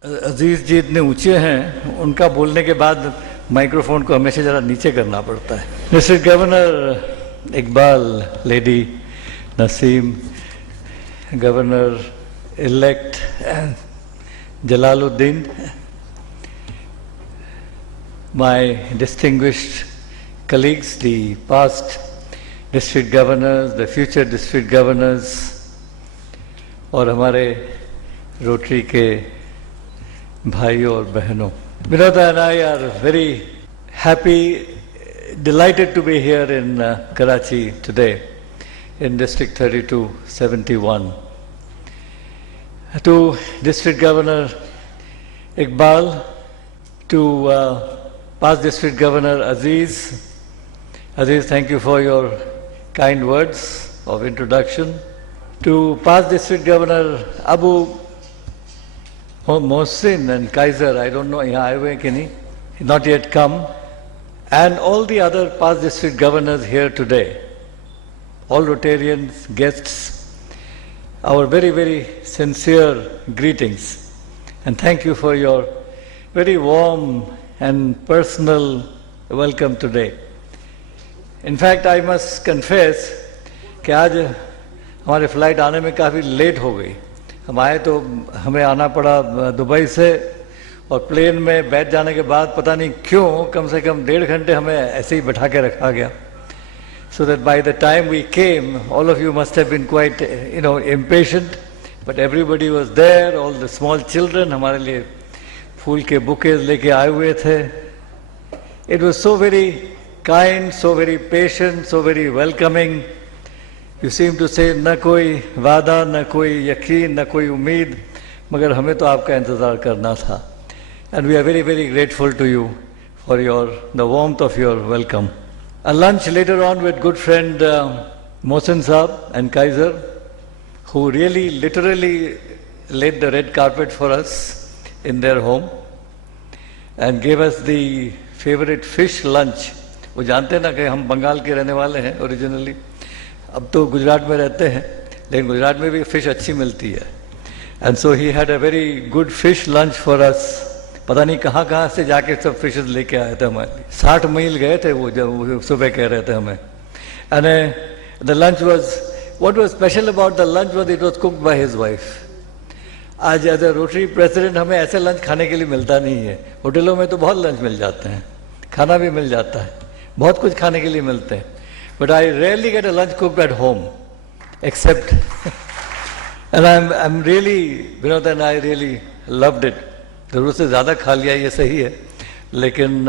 अजीज जी इतने ऊंचे हैं, उनका बोलने के बाद माइक्रोफोन को हमेशा जरा नीचे करना पड़ता है। Mister governor Iqbal, lady Naseem, governor elect Jalaluddin, my distinguished colleagues, the past district governors, the future district governors, और हमारे रोटरी के भाइयों और बहनों, Vinodha and I are very happy, delighted to be here in Karachi today, in District 3271. To District Governor Iqbal, to past District Governor Aziz, thank you for your kind words of introduction. To past District Governor Abu Mohsin and Kaiser, I don't know, yahan aaye hue hain ki nahi, not yet come, and all the other past district governors here today, all Rotarians, guests, our very, very sincere greetings, and thank you for your very warm and personal welcome today. In fact, I must confess कि आज हमारे flight आने में काफ़ी late हो गई। हम आए तो हमें आना पड़ा दुबई से, और प्लेन में बैठ जाने के बाद पता नहीं क्यों कम से कम 1.5 घंटे हमें ऐसे ही बैठा के रखा गया. So that by the time we came, all of you must have been quite, impatient, but everybody was there. All the small children हमारे लिए फूल के बुकेज लेके आए हुए थे. It was so very kind, so very patient, so very welcoming. You seem to say न कोई वादा, न कोई यकीन, न कोई उम्मीद, मगर हमें तो आपका इंतज़ार करना था. And we are very, very grateful to you for the warmth of your welcome. A lunch later on with good friend Mohsin Saab and Kaiser, who really literally laid the red carpet for us in their home and gave us the favorite fish lunch. वो जानते हैं ना कि हम बंगाल के रहने वाले हैं ओरिजिनली, अब तो गुजरात में रहते हैं, लेकिन गुजरात में भी फिश अच्छी मिलती है. And so he had a very good fish lunch for us. पता नहीं कहाँ से जाके सब फिशेस लेके आए थे हमारे लिए. 60 मील गए थे वो, जब वो सुबह कह रहे थे हमें. And the lunch was, what was special about the lunch was it was cooked by his wife. आज एज ए रोटरी प्रेसिडेंट हमें ऐसे लंच खाने के लिए मिलता नहीं है. होटलों में तो बहुत लंच मिल जाते हैं, खाना भी मिल जाता है, बहुत कुछ खाने के लिए मिलते हैं. But I rarely get a lunch cooked at home, except, and I'm really, Vinodha and I really loved it. जरूरत से ज़्यादा खा लिया ये सही है, लेकिन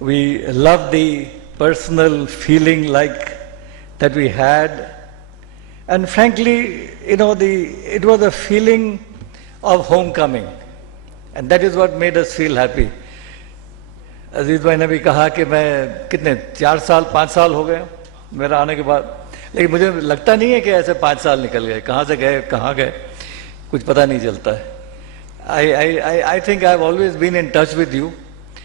we loved the personal feeling like that we had, and frankly, it was a feeling of homecoming, and that is what made us feel happy. अजीज भाई ने भी कहा कि मैं कितने 4-5 साल हो गए मेरा आने के बाद, लेकिन मुझे लगता नहीं है कि ऐसे 5 साल निकल गए. कहाँ से गए कहाँ गए कुछ पता नहीं चलता है. I think I've always been in touch with you.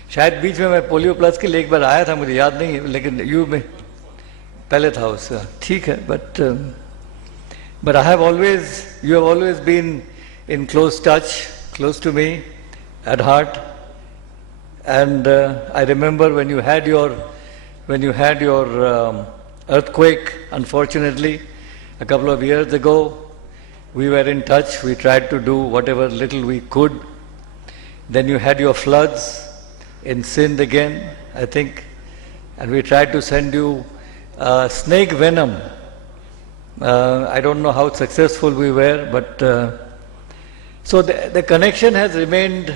शायद बीच में मैं पोलियो प्लस के लिए एक बार आया था, मुझे याद नहीं है, लेकिन यू में पहले था उसका, ठीक है. But you have always been in close touch, close to me, at heart. And I remember when you had your earthquake, unfortunately, a couple of years ago, we were in touch. We tried to do whatever little we could. Then you had your floods in Sindh again, I think, and we tried to send you snake venom. I don't know how successful we were, but so the connection has remained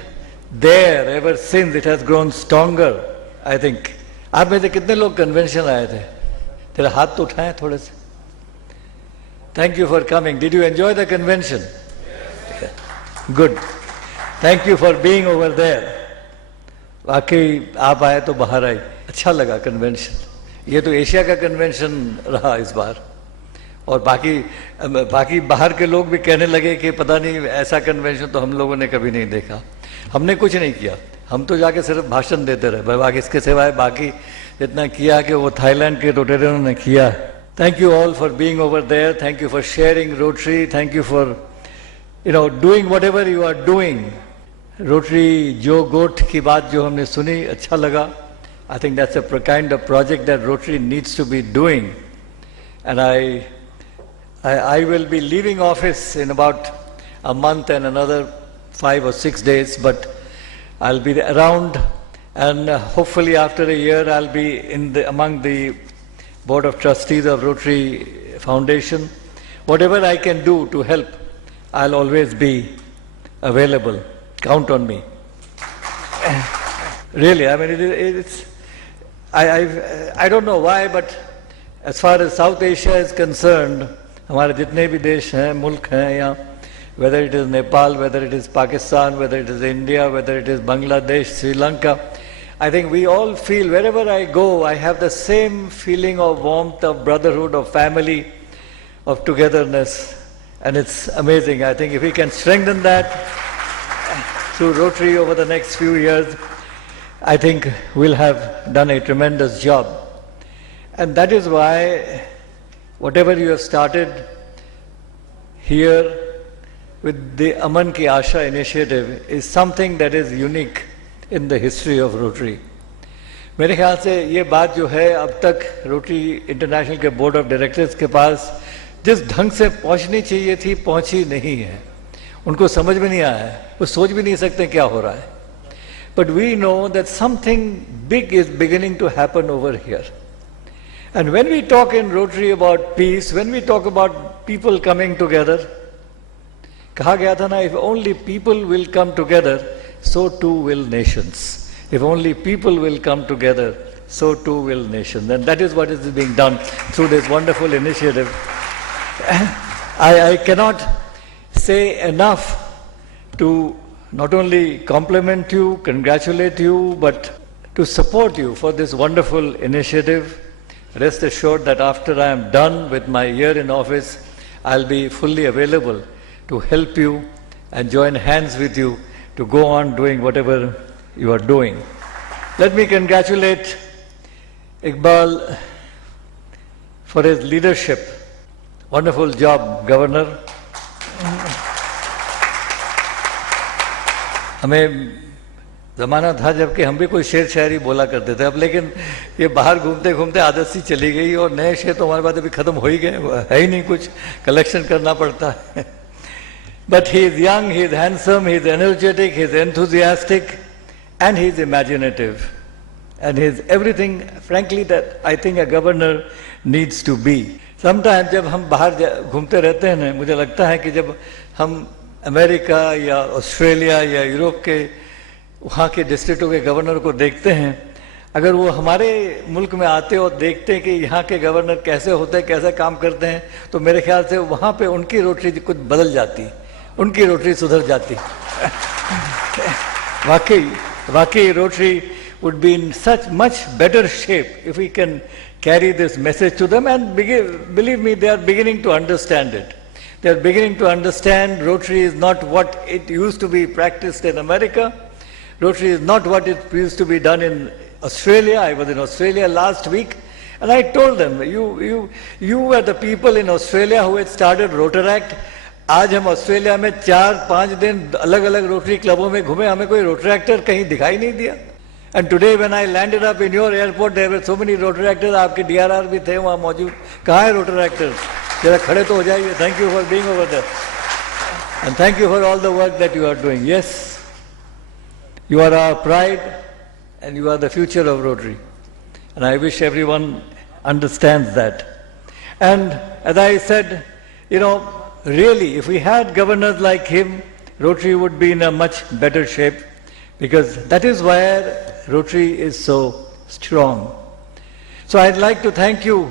there ever since. It has grown stronger, I think. आप में से कितने लोग convention आए थे? तेरा हाथ तो उठाएं थोड़े से. Thank you for coming. Did you enjoy the convention? Yes. Good. Thank you for being over there. वाकई आप आए तो बाहर आए, अच्छा लगा कन्वेंशन. ये तो एशिया का कन्वेंशन रहा इस बार, और बाकी बाहर के लोग भी कहने लगे कि पता नहीं ऐसा कन्वेंशन तो हम लोगों ने कभी नहीं देखा. हमने कुछ नहीं किया, हम तो जाके सिर्फ भाषण देते रहे, बाकी इसके सिवाय बाकी इतना किया कि वो थाईलैंड के रोटेरियनों ने किया. Thank you all for being over there. Thank you for sharing Rotary. Thank you for, doing whatever you are doing Rotary Joe Goat की बात जो हमने सुनी अच्छा लगा. I think that's a kind of project that Rotary needs to be doing. And I will be leaving office in about a month and another 5 or 6 days, but I'll be around, and hopefully after a year I'll be among the Board of Trustees of Rotary Foundation. Whatever I can do to help, I'll always be available. Count on me. Really, I mean, I don't know why, but as far as South Asia is concerned, हमारे जितने भी देश हैं, मुल्क हैं यहाँ, whether it is Nepal, whether it is Pakistan, whether it is India, whether it is Bangladesh, Sri Lanka, I think we all feel, wherever I go, I have the same feeling of warmth, of brotherhood, of family, of togetherness, and it's amazing. I think if we can strengthen that through Rotary over the next few years, I think we'll have done a tremendous job. And that is why whatever you have started here with the Aman Ki Asha initiative is something that is unique in the history of Rotary. मेरे ख्याल से ये बात जो है अब तक rotary international के बोर्ड ऑफ डायरेक्टर्स के पास जिस ढंग से पहुंचनी चाहिए थी पहुंची नहीं है. उनको समझ में नहीं आया है, वो सोच भी नहीं सकते क्या हो रहा है. But we know that something big is beginning to happen over here. And when we talk in Rotary about peace, when we talk about people coming together, कहा गया था ना, if only people will come together, so too will nations. If only people will come together, so too will nations. And that is what is being done through this wonderful initiative. I cannot say enough to not only compliment you, congratulate you, but to support you for this wonderful initiative. Rest assured that after I am done with my year in office, I'll be fully available to help you and join hands with you to go on doing whatever you are doing. Let me congratulate Iqbal for his leadership. Wonderful job, Governor. हमें ज़माना था जबकि हम भी कोई शेर शायरी बोला करते थे, अब लेकिन ये बाहर घूमते घूमते आदत सी चली गई और नए शेर तो हमारे पास अभी ख़त्म हो ही गए, है ही नहीं, कुछ कलेक्शन करना पड़ता है. But he is young, he is handsome, he is energetic, he is enthusiastic, and he is imaginative. And he is everything, frankly, that I think a governor needs to be. Sometimes जब हम बाहर घूमते रहते हैं ना, मुझे लगता है कि जब हम अमेरिका या ऑस्ट्रेलिया या यूरोप के वहाँ के डिस्ट्रिक्टों के गवर्नर को देखते हैं, अगर वो हमारे मुल्क में आते और देखते हैं कि यहाँ के गवर्नर कैसे होते हैं, कैसे काम करते हैं, तो मेरे ख्याल से वहाँ पे उनकी रोटरी कुछ बदल जाती, उनकी रोटरी सुधर जाती. वाकई rotary would be in such much better shape if we can carry this message to them, and believe me, they are beginning to understand it. They are beginning to understand Rotary is not what it used to be practiced in America. Rotary is not what it used to be done in Australia. I was in Australia last week, and I told them, you were the people in Australia who had started Rotaract. आज हम Australia में 4-5 दिन अलग अलग rotary क्लबों में घूमे, हमें कोई रोटरैक्टर कहीं दिखाई नहीं दिया. And today when I landed up in your airport, there were so many rotaractors. आपके DRR भी थे वहाँ मौजूद. कहाँ है rotaractors? जरा खड़े तो हो जाइए. Thank you for being over there. And thank you for all the work that you are doing. Yes, you are our pride and you are the future of Rotary. And I wish everyone understands that. And as I said, really, if we had governors like him, Rotary would be in a much better shape, because that is where Rotary is so strong. So I'd like to thank you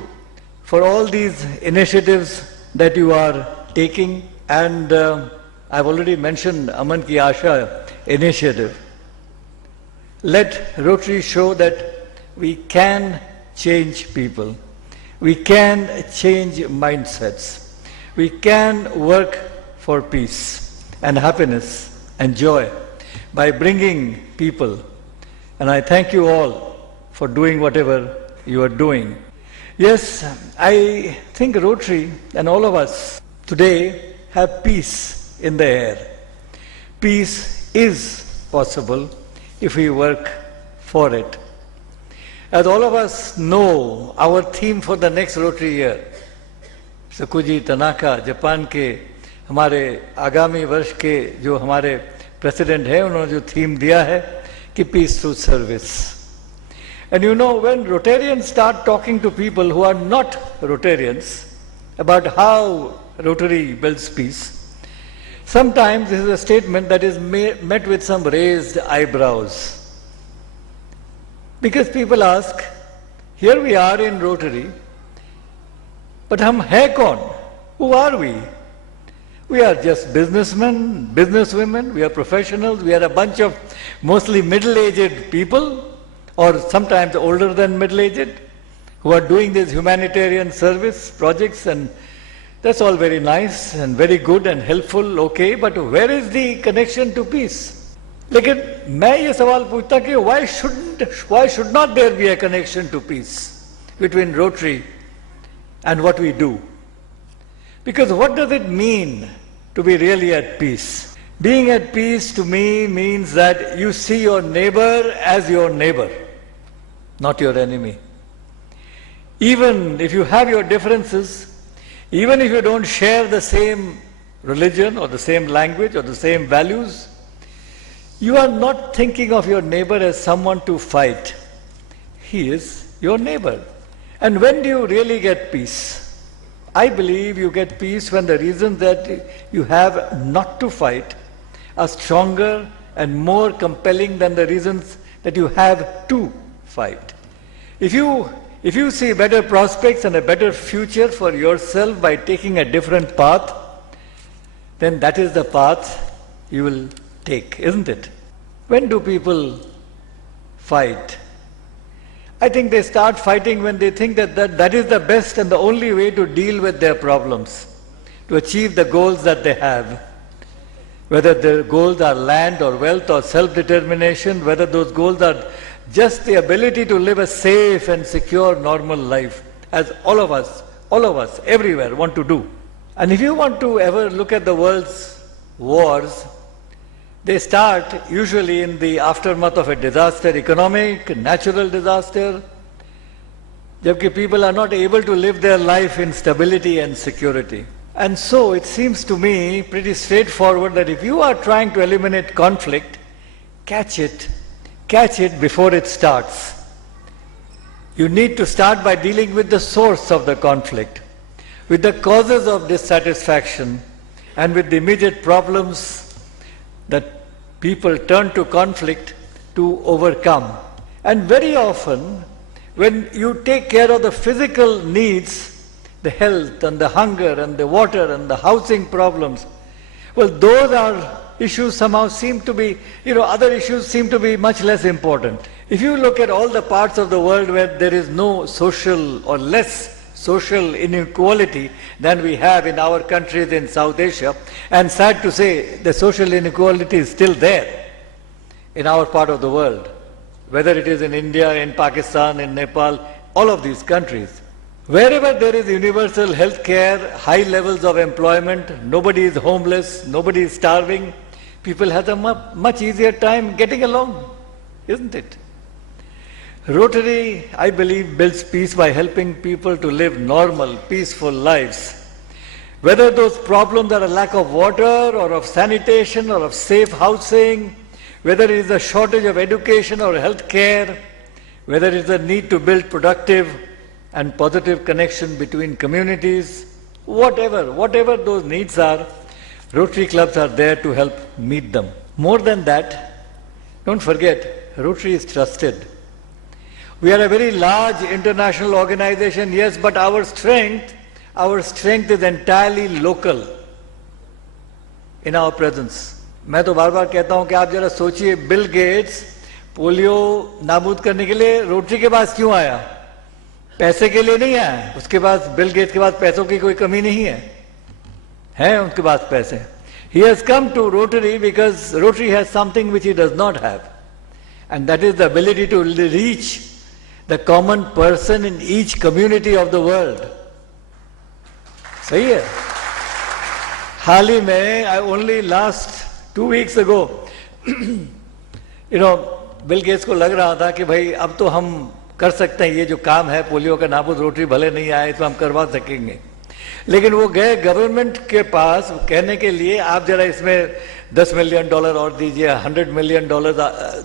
for all these initiatives that you are taking, and I've already mentioned Aman Ki Asha initiative. Let Rotary show that we can change people. We can change mindsets. We can work for peace and happiness and joy by bringing people. And I thank you all for doing whatever you are doing. Yes, I think Rotary and all of us today have peace in the air. Peace is possible if we work for it. As all of us know, our theme for the next Rotary year, Sakuji Tanaka, Japan के हमारे आगामी वर्ष के जो हमारे president हैं, उन्होंने जो थीम दिया है कि peace through service. And you know, when Rotarians start talking to people who are not Rotarians about how Rotary builds peace, sometimes this is a statement that is met with some raised eyebrows. Because people ask, here we are in Rotary, but hum hai kaun? Who are we? We are just businessmen, businesswomen, we are professionals, we are a bunch of mostly middle-aged people, or sometimes older than middle-aged, who are doing these humanitarian service projects, and that's all very nice and very good and helpful, okay, but where is the connection to peace? लेकिन मैं ये सवाल पूछता कि why should not there be a connection to peace between Rotary and what we do? Because what does it mean to be really at peace? Being at peace to me means that you see your neighbor as your neighbor, not your enemy. Even if you have your differences, even if you don't share the same religion or the same language or the same values, you are not thinking of your neighbor as someone to fight. He is your neighbor. And when do you really get peace? I believe you get peace when the reasons that you have not to fight are stronger and more compelling than the reasons that you have to fight. If you see better prospects and a better future for yourself by taking a different path, then that is the path you will take, isn't it? When do people fight? I think they start fighting when they think that is the best and the only way to deal with their problems, to achieve the goals that they have. Whether their goals are land or wealth or self-determination, whether those goals are just the ability to live a safe and secure normal life, as all of us, everywhere want to do. And if you want to ever look at the world's wars, they start usually in the aftermath of a disaster, economic, natural disaster, jabki people are not able to live their life in stability and security. And so it seems to me pretty straightforward that if you are trying to eliminate conflict, catch it before it starts. You need to start by dealing with the source of the conflict, with the causes of dissatisfaction, and with the immediate problems that people turn to conflict to overcome. And very often, when you take care of the physical needs, the health and the hunger and the water and the housing problems, well, those are issues somehow seem to be, other issues seem to be much less important. If you look at all the parts of the world where there is no social or less social inequality than we have in our countries in South Asia, and sad to say, the social inequality is still there in our part of the world, whether it is in India, in Pakistan, in Nepal, all of these countries. Wherever there is universal health care, high levels of employment, nobody is homeless, nobody is starving, people have a much easier time getting along, isn't it? Rotary, I believe, builds peace by helping people to live normal, peaceful lives. Whether those problems are a lack of water or of sanitation or of safe housing, whether it is a shortage of education or health care, whether it is a need to build productive and positive connection between communities, whatever those needs are, Rotary clubs are there to help meet them. More than that, don't forget, Rotary is trusted. We are a very large international organization, yes, but our strength is entirely local in our presence. मैं तो बार बार कहता हूं कि आप जरा सोचिए, Bill Gates polio नाबूद करने के लिए रोटरी के पास क्यों आया? पैसे के लिए नहीं आया. उसके पास, बिल गेट्स के पास पैसों की कोई कमी नहीं है उनके पास पैसे. He has come to Rotary because Rotary has something which he does not have, and that is the ability to reach the common person in each community of the world. सही है. हाल ही में, only last 2 weeks ago, Bill Gates को लग रहा था कि भाई अब तो हम कर सकते हैं, ये जो काम है पोलियो का नाबूद, रोटरी भले नहीं आए तो हम करवा सकेंगे। लेकिन वो गए गवर्नमेंट के पास कहने के लिए आप जरा इसमें $10 मिलियन और दीजिए, $100 मिलियन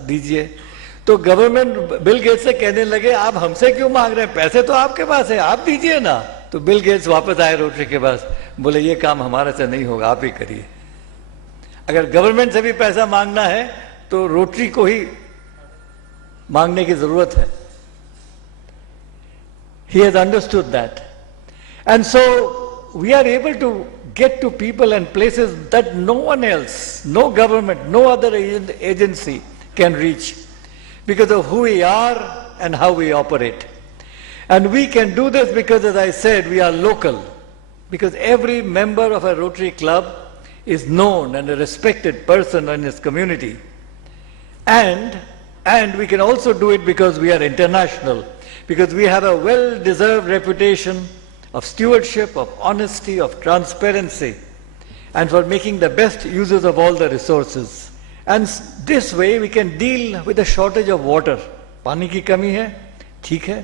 दीजिए। तो गवर्नमेंट बिल गेट्स से कहने लगे आप हमसे क्यों मांग रहे हैं, पैसे तो आपके पास है, आप दीजिए ना। तो बिल गेट्स वापस आए रोटरी के पास, बोले ये काम हमारे से नहीं होगा, आप ही करिए। अगर गवर्नमेंट से भी पैसा मांगना है तो रोटरी को ही मांगने की जरूरत है। He has understood that. And so we are able to get to people and places that no one else, no government, no other agency can reach because of who we are and how we operate. And we can do this because, as I said, we are local. Because every member of a Rotary Club is known and a respected person in his community. And we can also do it because we are international. Because we have a well-deserved reputation of stewardship, of honesty, of transparency, and for making the best uses of all the resources. And this way we can deal with the shortage of water. Pani ki kami hai, theek hai.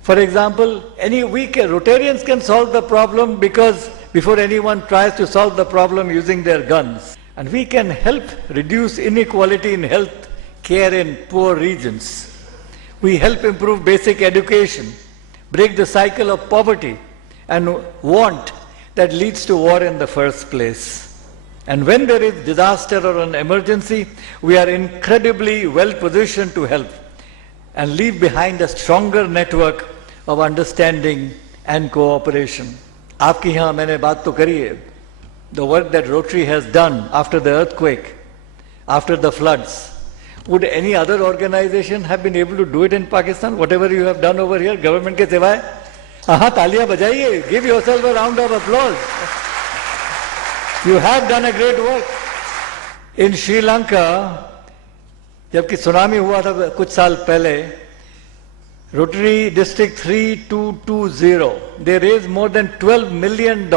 For example, Rotarians can solve the problem because before anyone tries to solve the problem using their guns. And we can help reduce inequality in health care in poor regions. We help improve basic education, break the cycle of poverty and want that leads to war in the first place. And when there is disaster or an emergency, we are incredibly well positioned to help and leave behind a stronger network of understanding and cooperation. आपकी यहाँ मैंने बात तो करी है. The work that Rotary has done after the earthquake, after the floods. Would any other organization have been able to do it in Pakistan? Whatever you have done over here, government के सिवाय? हाँ, तालियां बजाइए. Give yourself a round of applause. You have done a great work. In Sri Lanka, जबकि tsunami हुआ था कुछ साल पहले, Rotary District 3220, they raised more than $12 million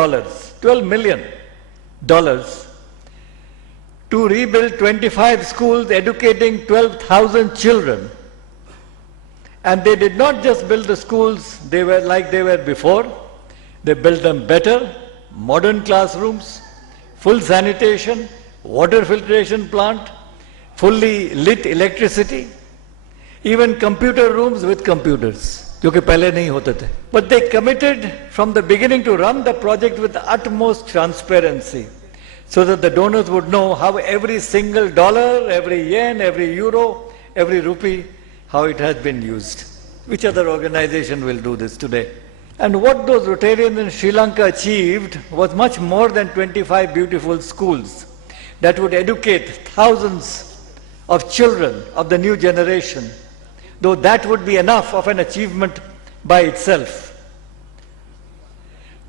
to rebuild 25 schools, educating 12,000 children. And they did not just build the schools they were before. They built them better, modern classrooms, full sanitation, water filtration plant, fully lit electricity, even computer rooms with computers, जो कि पहले नहीं होते थे. But they committed from the beginning to run the project with the utmost transparency, so that the donors would know how every single dollar, every yen, every euro, every rupee, how it has been used. Which other organization will do this today? And what those Rotarians in Sri Lanka achieved was much more than 25 beautiful schools that would educate thousands of children of the new generation, though that would be enough of an achievement by itself.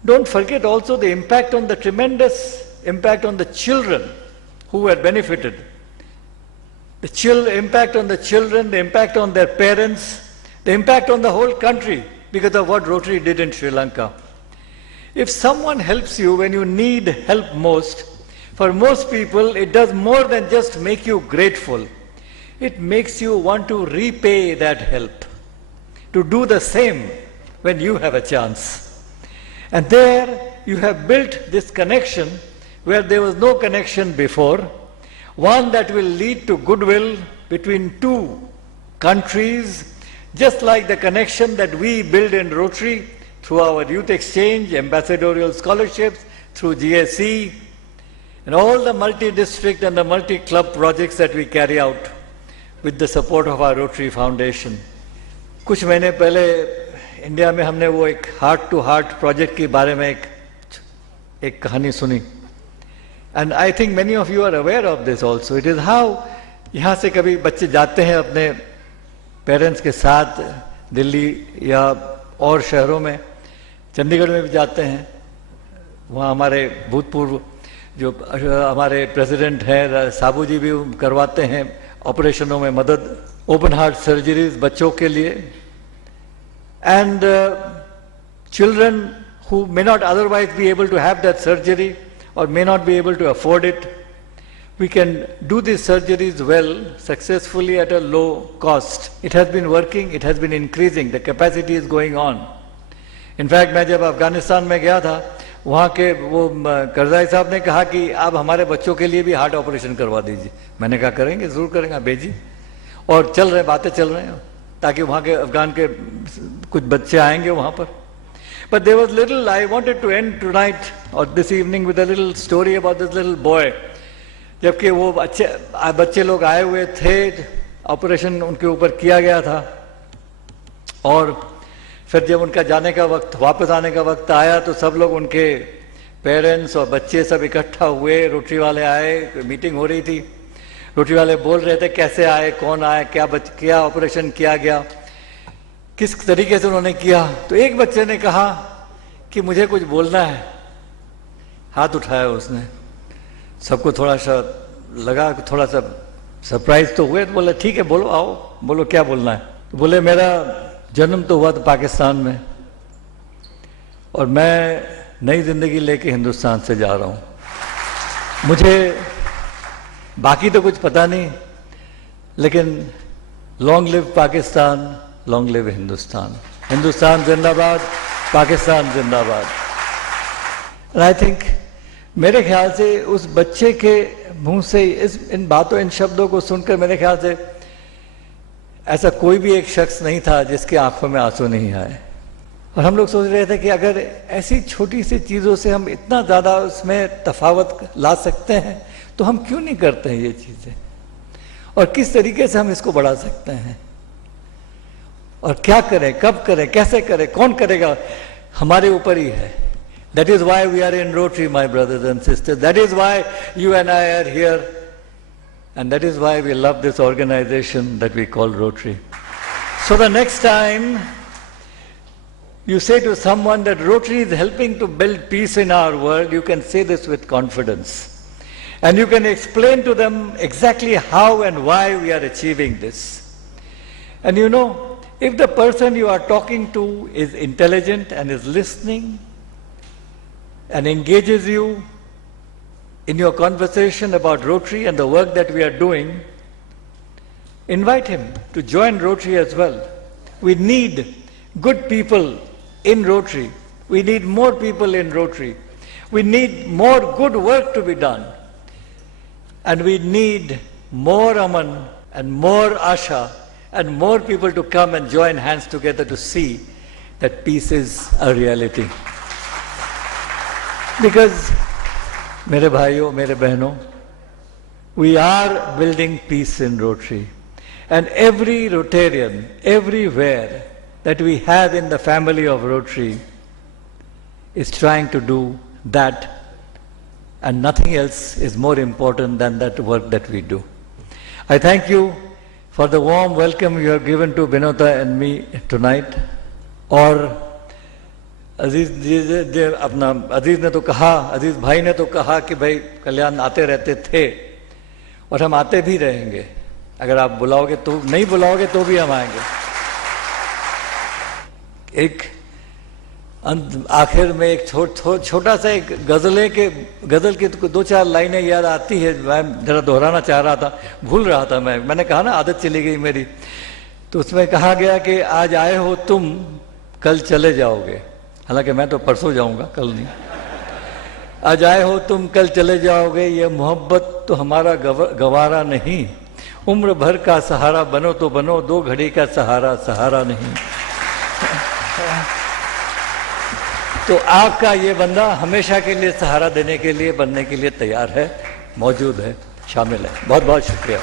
Don't forget also the impact on the tremendous impact on the children who were benefited. The impact on the children, the impact on their parents, the impact on the whole country because of what Rotary did in Sri Lanka. If someone helps you when you need help most, for most people it does more than just make you grateful. It makes you want to repay that help, to do the same when you have a chance. And there you have built this connection where there was no connection before, one that will lead to goodwill between two countries, just like the connection that we build in Rotary through our youth exchange, ambassadorial scholarships, through GSE, and all the multi-district and the multi-club projects that we carry out with the support of our Rotary Foundation. कुछ महीने पहले India में हमने वो एक heart to heart project के बारे में एक कहानी सुनी. And I think many of you are aware of this also. It is how यहाँ से कभी बच्चे जाते हैं अपने पेरेंट्स के साथ दिल्ली या और शहरों में, चंडीगढ़ में भी जाते हैं. वहाँ हमारे भूतपूर्व जो हमारे प्रेसिडेंट हैं साबू जी भी करवाते हैं ऑपरेशनों में मदद, ओपन हार्ट सर्जरीज बच्चों के लिए. And children who may not otherwise be able to have that surgery or may not be able to afford it, we can do these surgeries well, successfully at a low cost. It has been working, it has been increasing, the capacity is going on. In fact, मैं जब अफगानिस्तान में गया था, वहाँ के वो करज़ाई साहब ने कहा कि आप हमारे बच्चों के लिए भी हार्ट ऑपरेशन करवा दीजिए। मैंने कहा करेंगे, ज़रूर करेंगे, आप भेजिए। और चल रहे, बातें चल रहे हैं, ताकि वहाँ के अफगान के कुछ बच्चे आएंगे वहाँ पर। But there was little, I wanted to end tonight or this evening with a little story about this little boy. जबकि वो बच्चे लोग आए हुए थे, ऑपरेशन उनके ऊपर किया गया था, और फिर जब उनका जाने का वक्त, वापस आने का वक्त आया, तो सब लोग, उनके पेरेंट्स और बच्चे सब इकट्ठा हुए, रोटरी वाले आए, मीटिंग हो रही थी, रोटरी वाले बोल रहे थे कैसे आए, कौन आए, क्या ऑपरेशन किया गया, किस तरीके से उन्होंने किया। तो एक बच्चे ने कहा कि मुझे कुछ बोलना है, हाथ उठाया उसने। सबको थोड़ा सा लगा, थोड़ा सा सरप्राइज तो हुए, तो बोले ठीक है बोलो, आओ बोलो क्या बोलना है। तो बोले मेरा जन्म तो हुआ था पाकिस्तान में, और मैं नई जिंदगी लेके हिंदुस्तान से जा रहा हूँ। मुझे बाकी तो कुछ पता नहीं, लेकिन long live Pakistan, long live Hindustan, Hindustan जिंदाबाद, पाकिस्तान जिंदाबाद। एंड आई थिंक, मेरे ख्याल से उस बच्चे के मुंह से इन बातों, इन शब्दों को सुनकर मेरे ख्याल से ऐसा कोई भी एक शख्स नहीं था जिसकी आंखों में आंसू नहीं आए। और हम लोग सोच रहे थे कि अगर ऐसी छोटी सी चीज़ों से हम इतना ज़्यादा उसमें तफावत ला सकते हैं, तो हम क्यों नहीं करते हैं ये चीज़ें, और किस तरीके से हम इसको बढ़ा सकते हैं, और क्या करें, कब करें, कैसे करें, कौन करेगा, हमारे ऊपर ही है। That is why we are in Rotary, my brothers and sisters. That is why you and I are here. And that is why we love this organization that we call Rotary. So the next time you say to someone that Rotary is helping to build peace in our world, you can say this with confidence. And you can explain to them exactly how and why we are achieving this. And you know, if the person you are talking to is intelligent and is listening and engages you in your conversation about Rotary and the work that we are doing, invite him to join Rotary as well. We need good people in Rotary. We need more people in Rotary. We need more good work to be done. And we need more Aman and more Asha and more people to come and join hands together to see that peace is a reality. Because, मेरे भाइयों, मेरे बहनों, we are building peace in Rotary. And every Rotarian, everywhere that we have in the family of Rotary is trying to do that, and nothing else is more important than that work that we do. I thank you for the warm welcome you have given to Binota and me tonight. और अजीज ने तो कहा, अजीज भाई ने तो कहा कि भाई कल्याण आते रहते थे, और हम आते भी रहेंगे। अगर आप बुलाओगे तो, नहीं बुलाओगे तो भी हम आएंगे। एक आखिर में एक छोटा सा एक गजल की दो चार लाइनें याद आती है, मैं जरा दोहराना चाह रहा था, भूल रहा था मैंने कहा ना, आदत चली गई मेरी। तो उसमें कहा गया कि आज आए हो तुम, कल चले जाओगे। हालांकि मैं तो परसों जाऊंगा, कल नहीं। आज आए हो तुम, कल चले जाओगे, ये मोहब्बत तो हमारा गवारा नहीं। उम्र भर का सहारा बनो तो बनो, दो घड़ी का सहारा सहारा नहीं। तो आपका ये बंदा हमेशा के लिए सहारा देने के लिए, बनने के लिए तैयार है, मौजूद है, शामिल है। बहुत बहुत शुक्रिया।